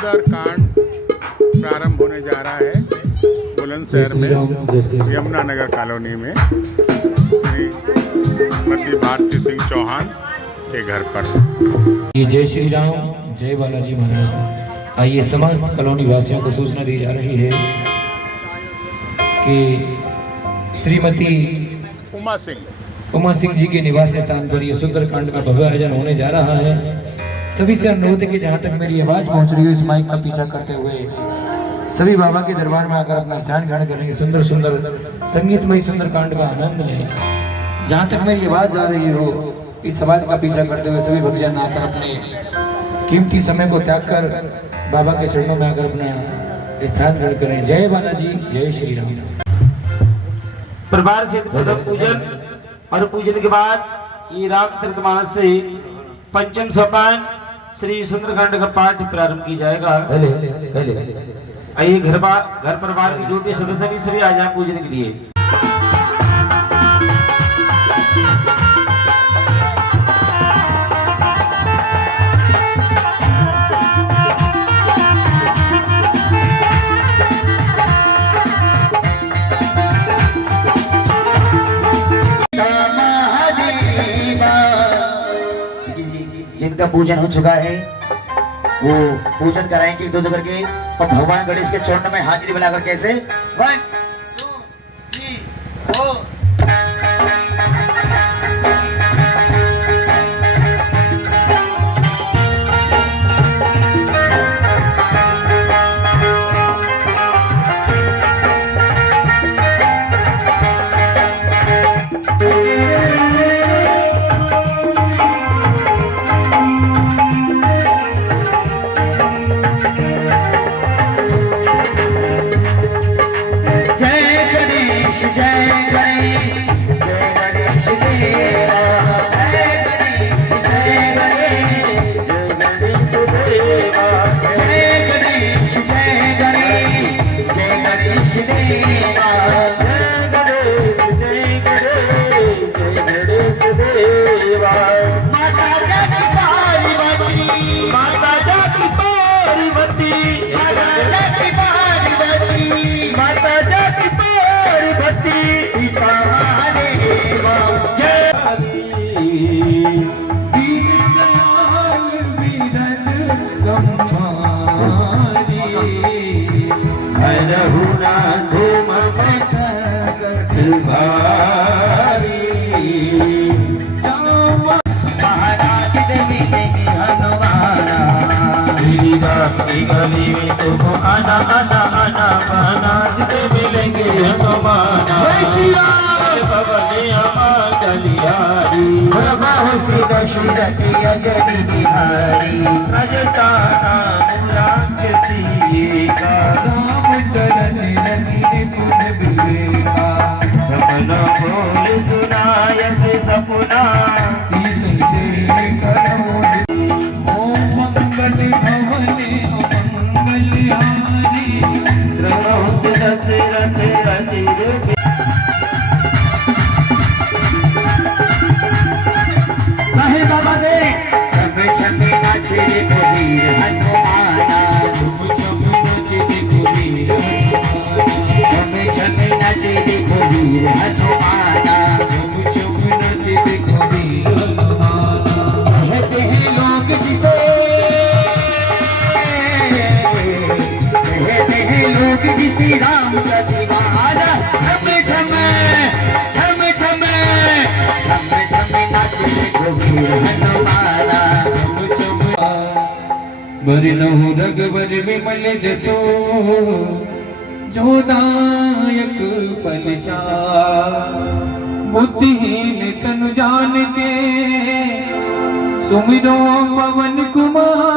सुंदर कांड प्रारंभ होने जा रहा है बुलंदशहर में यमुनानगर कॉलोनी में श्रीमती भारती सिंह चौहान के घर पर। ये जय श्री राम जय बालाजी महाराज। आइए समस्त कॉलोनी वासियों को सूचना दी जा रही है कि श्रीमती उमा सिंह जी के निवास स्थान पर ये सुंदरकांड का भव्य आयोजन होने जा रहा है। सभी से अनुरोध है कि जहाँ तक मेरी आवाज पहुँच रही है इस माइक का पीछा करते हुए सभी बाबा के दरबार में आकर अपना स्थान ग्रहण करेंगे। सुंदर सुंदर संगीतमय सुंदरकांड का आनंद लें। जहाँ तक मेरी आवाज आ रही हो इस आवाज का पीछा करते हुए सभी भक्तजन आकर अपने कीमती समय को त्याग कर बाबा के चरणों में आकर अपना स्थान ग्रहण करें। जय बालाजी जय श्री राम। परिवार से पूजन और पूजन के बाद ये रामचरितमानस से पंचम सोपान श्री सुंदरकांड का पाठ प्रारंभ किया जाएगा। आइए घर परिवार के जो भी सदस्य भी सभी आ जाए पूजन के लिए। जिनका पूजन हो चुका है वो पूजन कराएंगे एक दो करके और भगवान गणेश के चरण में हाजिरी बनाकर कैसे 1 2 3 4 गली में तुमको आना आना आना बनाज के मिलेंगे हनुमाना। जय श्री राम बबलिया गलियारी बाहु सीधा शिरती अजनी बिहारी अजता नाम राक्षसी का राम चरण रंगी पुन बिलेका सपना बोल सुनाय से सपना सील से करमो ओम मंगल भवने अमंगलहारी द्रवस दशरथ अतिर कहे बाबा दे छमे छमे नाचे कबीर हनुमाना छमे छमे नाचे कबीर हनुमाना कहते हैं लोग जिसे किसी राम का दीवाना छमे छमे छमे छमे छमे छमे नाचे कबीर हनुमाना बरनहु रघुवर विमल जसो जोदायक फल बुद्धिहीन तनु जान के सुमिरो पवन कुमार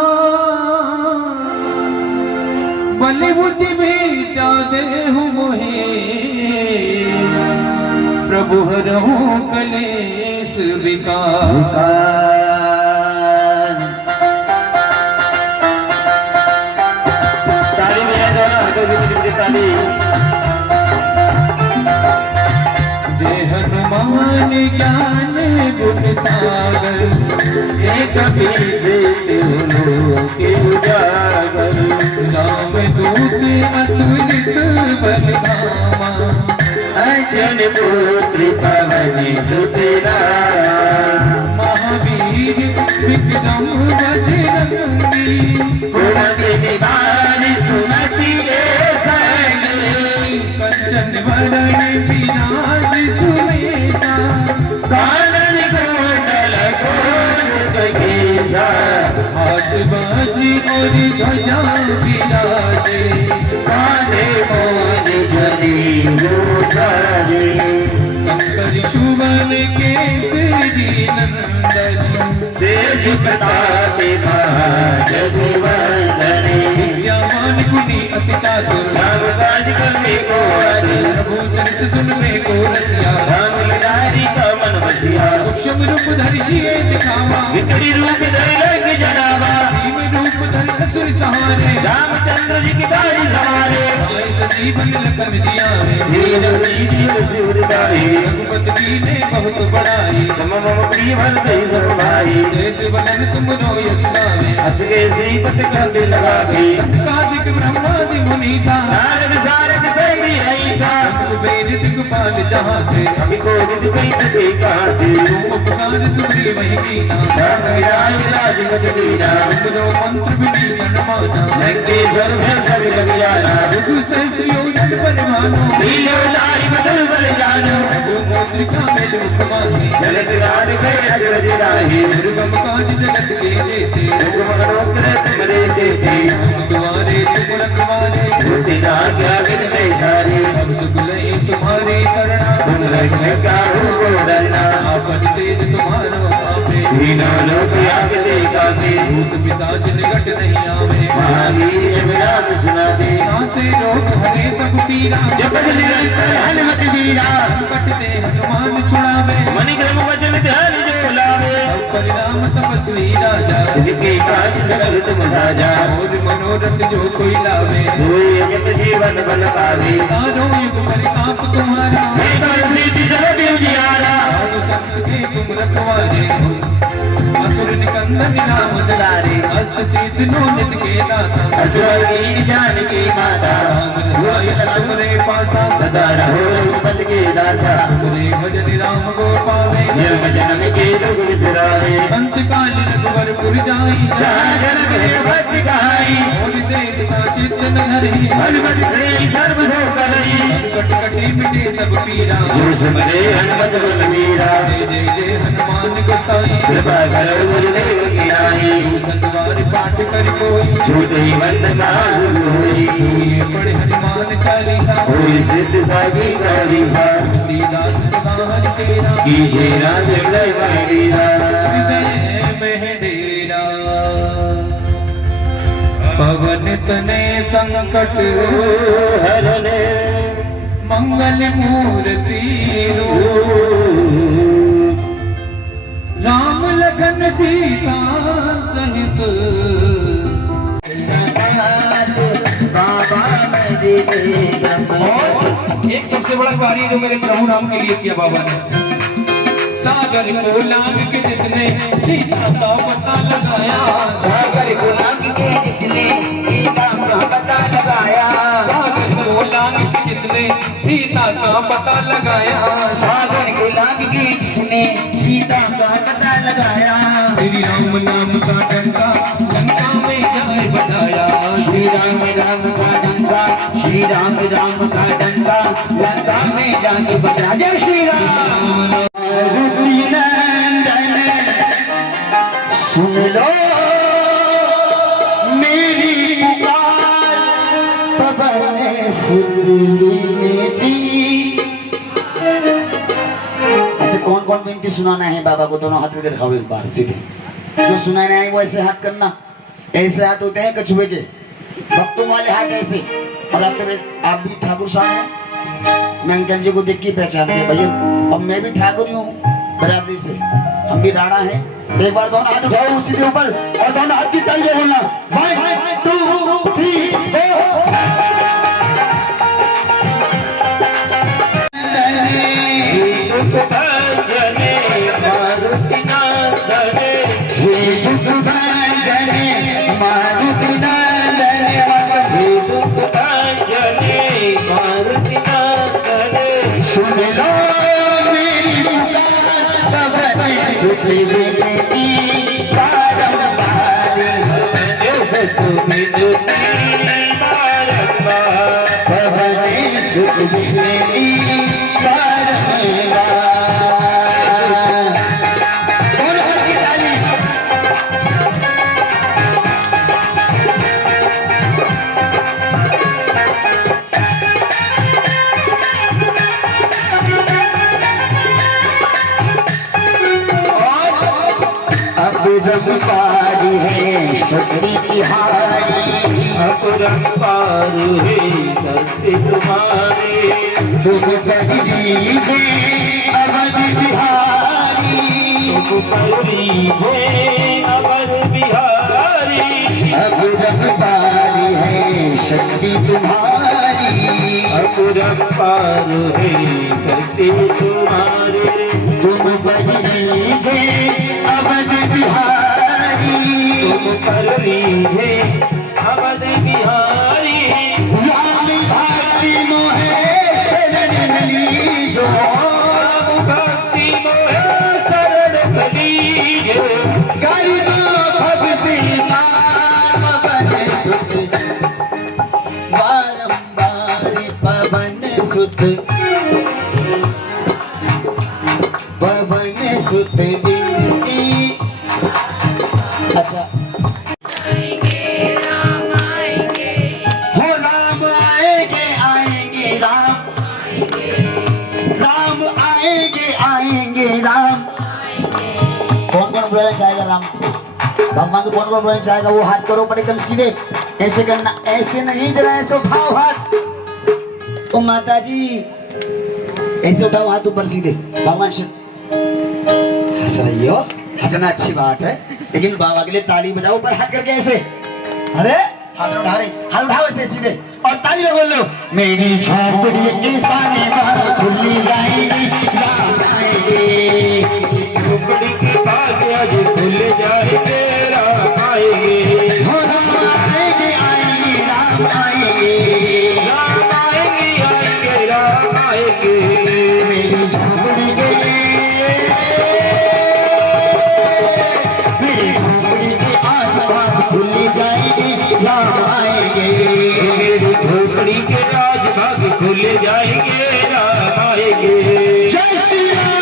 बल बुद्धि विद्या देहु मोहे प्रभु हरहु कलेश विकार। ताली बजा दो ताली। जय हनुमान ज्ञान गुण सागर एक कभी से के उजागर बलधामा अर्जुन पुत्र पवन सुत महावीर विक्रम बजरंगी कुमति निवार सुमति के संग कंचन वरण विराज सुमेसा कानन कुंडल कोट केसा हाथ बाजी और ध्वजा विराजे कांधे मोद जली सारे शंकर सुवन केसरी नंदन तेज प्रताप जगवंदने विद्यावान गुणी अति चातुर राम काज करने को प्रभु चरित सुनने को रसिया राम लड़ाई का मन बसिया सूक्ष्म रूप धरि सिए दिखावा विकटी रूप धरि लग जलावा भीम रूप धरि असुर सहारे रामचंद्र जी की गाड़ी सवारे आए संजीवन लखन जियावे श्री रघुवीर शिवदाई रघुपति कीन्हे बहुत बड़ाई तम मम प्रिय भरते सब भाई जैसे बदन तुम रो यस गावे हस के श्रीपति कंधे लगा के कादिक ब्रह्मादि मुनीसा नारद सारद सही ऐसा वेद दिगपाल जहाते हमको विद कई सके कहते उपकार सुग्री वही कीना राम विराज राज गज दीना तुमरो मंत्र विभीषण माना लंकेश्वर में सब लग जाना रघु सहस्त्र योजन परिमानो लीलो लाई बदल बल जानो रघु मोद्रिका में रूप माही जलत राज गए अजर राही दुर्गम काज जगत के देते सुगम मनोकर तुमरे देते द्वारे तुम रखवारे होते ना क्या विद में सारे अब सुख लहे तुम्हारे शरणा तुम रक्षक को डरना आपन तेज तुम्हारो आपे तीनों लोग आग देखा के भूत पिशाच निकट नहीं आवे महावीर जब नाम सुना दे नासे रोग हरे सब पीरा जपत निरंतर हनुमत वीरा संकट ते हनुमान छुड़ावे मणिक्रम वचन ध्यान जो लावे अब परिणाम तपस्वी राजा जिनके काज सकल तुम साजा और मनोरथ जो कोई लावे सोई अमित जीवन बल पावे तारो युग परिताप तुम्हारा हे सिद्धि सब उजियारा साधु संत के तुम रखवारे असुर निकंदन नाम दुलारे अष्ट सिद्धि नो नित के दाता असुरवीर जानकी माता राम रसायन तुमरे पासा सदा रहो रघुपत के दासा तुमरे भजन राम को पावे जन्म जन्म के दुख बिसरावे अंत काल रघुवरपुर जाई जहाँ जनक है भक्त कहाई और देवता चित्त न धरी हनुमत से सर्व सो करई संकट कटे मिटे सब पीरा जो सुमरे हनुमत बल वीरा जय जय जय हनुमान गोसाई कृपा करो गुरुदेव की नाई संगवार पाठ कर कोई छूट ही वंदना होई ये पढ़े हनुमान चालीसा होई सिद्ध सागी गौरीसा तुलसीदास सदा हर चेरा कीजे राज हृदय वीरा हृदय में डेरा पवन तने संकट हरने मंगल मूर्ति राम लखन सीता सहित और एक सबसे बड़ा कार्य जो मेरे प्रभु राम के लिए किया बाबा ने सागर को लांग के जिसने सीता का पता लगाया सागर को लांग के जिसने सीता का पता लगाया सागर को लांग के जिसने सीता का पता लगाया सागर को लांग के जिसने सीता का पता लगाया श्री राम नाम का डंका लंका में जाए बजाया श्री राम का डंका श्री राम का डंका लंका में जाके बजा जय श्री राम नंदन सुन लो मेरी पुकार पवन सुनने दी। अच्छा कौन कौन विनती सुनाना है बाबा को दोनों हाथ में दिखाओ एक बार सीधे जो सुनाना है वो ऐसे हाथ करना ऐसे हाथ होते हैं कछुए के भक्तों वाले हाथ ऐसे और आप भी ठाकुर साहब हैं मैं अंकल जी को देख के पहचान गया भैया अब मैं भी ठाकुर ही हूँ बराबरी से हम भी राणा हैं एक बार दोनों हाथ उठाओ सीधे ऊपर और दोनों हाथ की तालियां बोलना 1 2 3 मारुति विनती बारंबार, पवन सुत विनती बारंबार। और हल्की ताली। अपरंपार है शक्ति तिहारी, अपरंपार है शक्ति तुम्हारी, तुम कर दीजिए अवध बिहारी, तुम कर दीजिए अवध बिहारी। अपरंपार है शक्ति तुम्हारी, अपरंपार है शक्ति तुम्हारी, तुम कर दीजिए अवध बिहारी, तुम कर लीजिए अवध बिहारी। राम भक्ति मोहे शरण लीजो, राम भक्ति मोहे शरण लीजो, गरीब भव से पवन सुत बारंबार, पवन सुत विनती। अच्छा हो राम आएंगे आएंगे राम, राम आएंगे आएंगे राम। कौन कौन बोलना चाहेगा राम? भगवान को कौन कौन बोलना चाहेगा? वो हाथ करो पर एकदम सीधे, ऐसे करना, ऐसे नहीं, जरा ऐसे उठाओ हाथ। ओ माता जी ऐसे उठाओ हाथ ऊपर सीधे, भगवान से हंस रही हो, हंसना अच्छी बात है, लेकिन बाबा के लिए ताली बजाओ ऊपर हाथ करके ऐसे। अरे हाथ उठा रहे, हाथ उठाओ ऐसे सीधे और ताली में बोल लो, मेरी झोपड़ी की सारी बात खुली जाएगी, राम आएंगे। झोपड़ी की बात आज खुल जाएंगे, राम आएंगे। हो राम आएंगे आएंगे राम आएंगे, राम आएंगे आएंगे राम आएंगे। मेरी झोपड़ी की, मेरी झोपड़ी की आज बात खुली जाएगी, राम आएंगे। मेरी झोपड़ी के राज भाग खुल जाएंगे, राम आएंगे। जय श्री राम।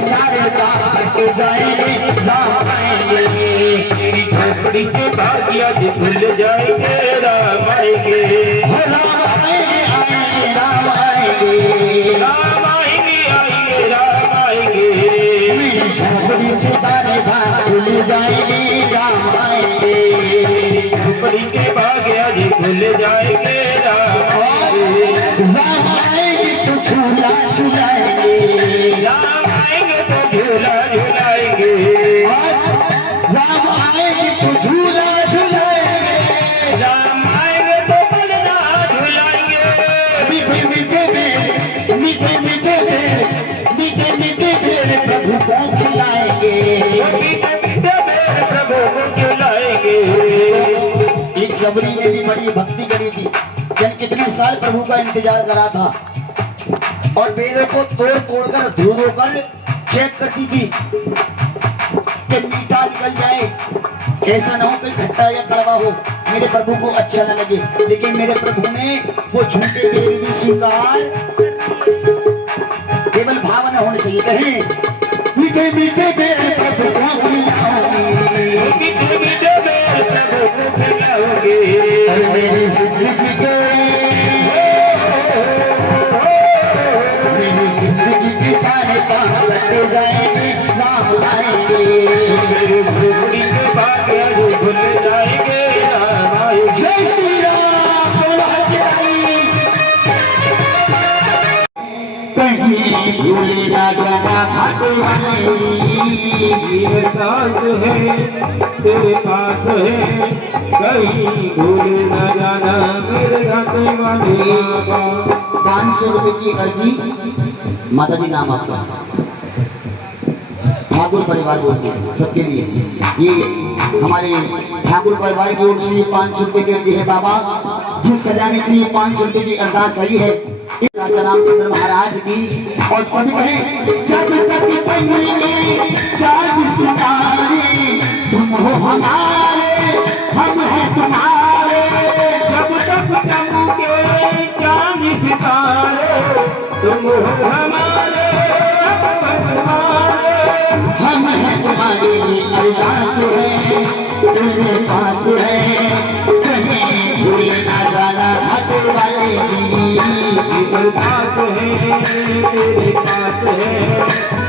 सारे काम जाएंगे, राम आएंगे। मेरी झोपड़ी के भाग आज खुल जाएंगे, राम आएंगे। हो राम आएंगे आएंगे राम आएंगे, राम आएंगे आएंगे राम आएंगे। मेरी झोपड़ी के सारे भाग खुल जाएंगे, राम आएंगे। झोपड़ी के भाग आज खुल जाएंगे, राम आएंगे। राम आएंगे तो झूला झुलाएंगे, राम आएंगे तो झूला झुलाएंगे। राम आएंगे तो झूला झुलाएंगे, राम आएंगे तो बलना झुलाएंगे। मीठे मीठे बेर, मीठे मीठे बेर, मीठे मीठे बेर प्रभु को खिलाएंगे। मीठे मीठे मेरे प्रभु को खिलाएंगे। एक सबरी ने भी बड़ी भक्ति करी थी, जन कितने साल प्रभु का इंतजार करा था और बेरों को तोड़ तोड़ कर धो धो कर चेक करती थी कि मीठा निकल जाए, ऐसा ना हो कि खट्टा या कड़वा हो, मेरे प्रभु को अच्छा न लगे। लेकिन मेरे प्रभु ने वो झूठे बेर भी स्वीकार, केवल भावना होनी चाहिए। कहें मीठे मीठे बेर प्रभु को खिलाओगे, मीठे मीठे मेरे प्रभु को खिलाओगे। और मेरी जिंदगी के, मेरी जिंदगी के सारे काम करते जाएंगे, राम आएंगे। मेरी झोपड़ी के भाग आज खुल जाएंगे, राम आएंगे। जय श्री राम। बोलो हर की ताली। कहीं भूले ना जाना घाट मेरे पास है तेरे पास है, कहीं भूल न जाना मेरे घाटे वाले बाबा। 500 रुपए की अर्जी। माता जी नाम आपका? ठाकुर परिवार बोलते हैं सबके लिए। ये हमारे ठाकुर परिवार की ओर से 500 रुपए के लिए है बाबा, जिस खजाने से 500 रुपए की अरदास आई है राजा रामचंद्र महाराज की। और सभी कहें जब तक चमकेंगे चांद सितारे, तुम हो हमारे हम हैं तुम्हारे। जब तक चमके चांद सितारे, तुम हो हमारे हम हैं तुम्हारे, ये अरदास है तेरे पास है, कहीं भूल ना जाना घाट वाले जी। पास है तेरे पास है,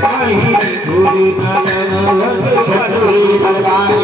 कहीं भूल न जाना। सच्चे दरबार